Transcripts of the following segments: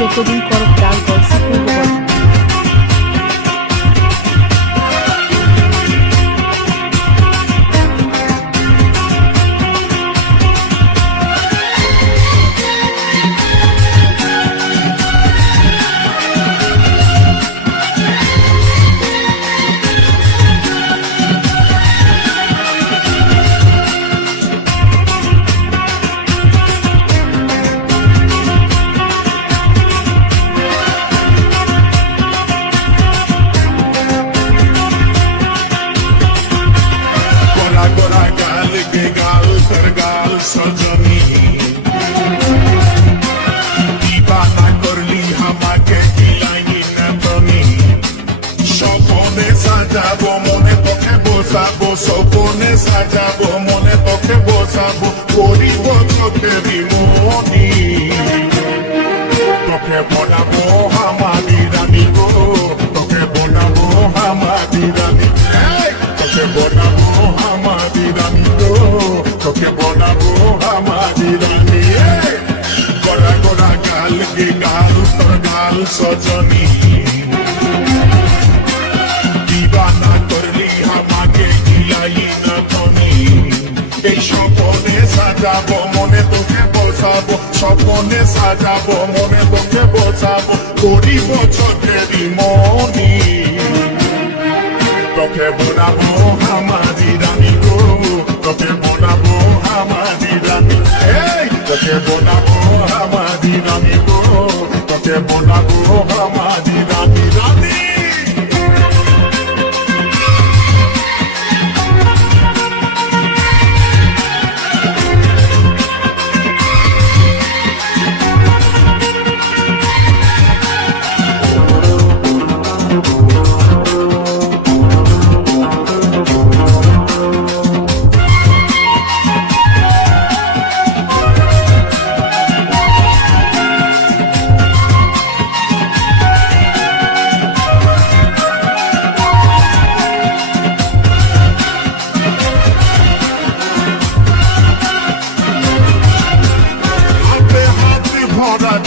Recording করক ডাল গলসি পূর্ব বর্ধমান। सजनी दीवाना करली हमाके गिलाई न तनी सपने साजाबो मने তোকে বসাবো সপনে সাজাবো মনে তোকে বসাবো করিব চোখেরি মনি তোকে বনাবো হামারি রানী গো তোকে বনাবো হামারি রানী তোকে বনাবো হামারি রানী গো তোকে বনাবো হামারি রানী গোরা গোরা গাল কে গাল তোর গাল সজনী দিবানা করলি আমাকে গিলাই না তনি এই স্বপনে সাজাবো মনে তোকে বসাবো স্বপনে সাজাবো মনে তোকে বসাবো করিব চোখেরি মনি তোকে বনাবো হামারি রানী গো তোকে বনাবো হামারি রানী তোকে বনাবো হামারি রানী গো তোকে বনাবো হামারি রানী রানী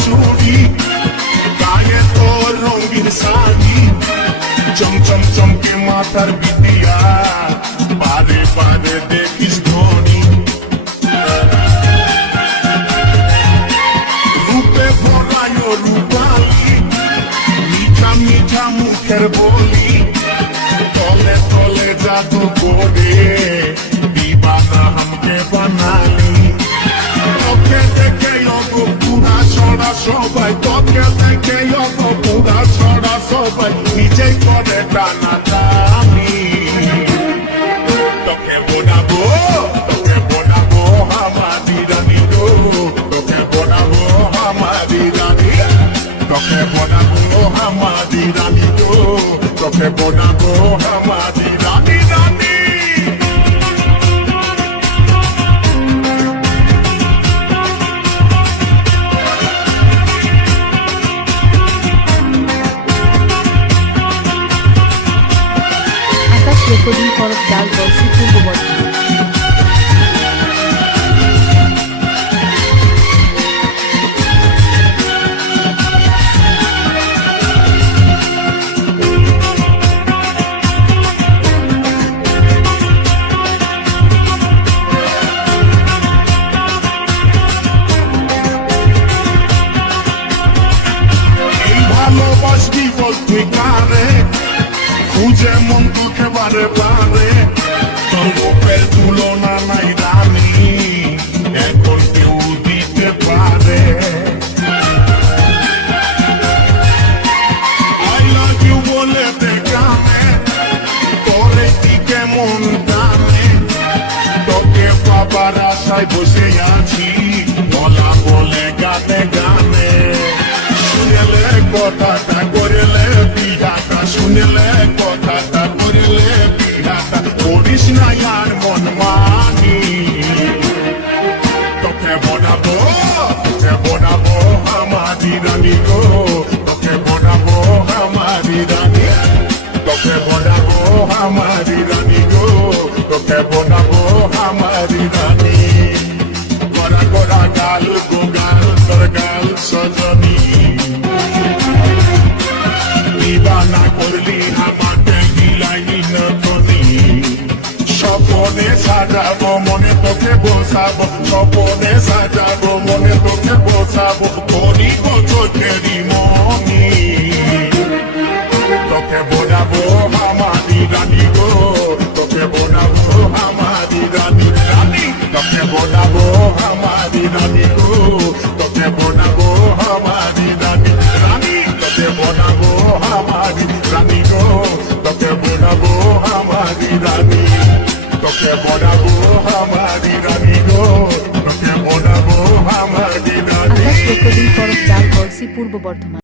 চুরি গায়ে তোর রঙিন শাড়ি চমচম চমকে মাথার বিটিয়া বারে বারে দেখিস ধনী রূপে ভরায় রূপালি মিঠা মিঠা মুখের বলি তলে তলে জাদু করে দিবানা हमके बनाली তোকে দেখে পুরা ছড়া সবাই তোকে দেখে পুরা ছড়া সবাই নিজেই করে টানা টানি তোকে বনাবো হামারি রানী গো তোকে বনাবো হামারি রানী তোকে বনাবো হামারি রানী গো তোকে বনাবো হামারি রানী রানী রেকর্ডিং করক ডাল গলসি পূর্ব বর্ধমান। এই ভালোবাসবি বলতে কারে খুঁজে মন তোকে বারে বারে তোর রূপের তুলনা নাই রানী এখন কেউ দিতে পারে I love you বলে দেখানে তোরে দিকে মন টানে তোকে পাবার আশায় বসে আছি বলা বলে গানে গানে শুনেলে কথাটা করলে বিয়াটা শুনেলে কথাটা করলে বিয়াটা করিস না আর মন মানি তোকে বনাবো হামারি রানী গো তোকে বনাবো হামারি রানী তোকে বনাবো হামারি রানী গো তোকে বনাবো হামারি রানী গোরা গোরা গাল গো গাল তোর গাল সজনী সাজাবো মনে তোকে বসাবো স্বপনে সাজাবো মনে তোকে বসাবো করিব চোখেরই মনি তোকে বোনাবো আমারি রানী গো তোকে বোনাবো আমারি রানী রানী তোকে বোনাবো আমারি রানী গো তোকে বোনাবো আমারি রানী রানী তোকে বোনাবো আমারি রানী গো তোকে বোনাবো আমারি রানী তোকে বোনাবো আমারি রানী গো তোকে বোনাবো আমারি রানী আকাশ প্রকৃতির পরব ডাল গলসি পূর্ব বর্ধমান।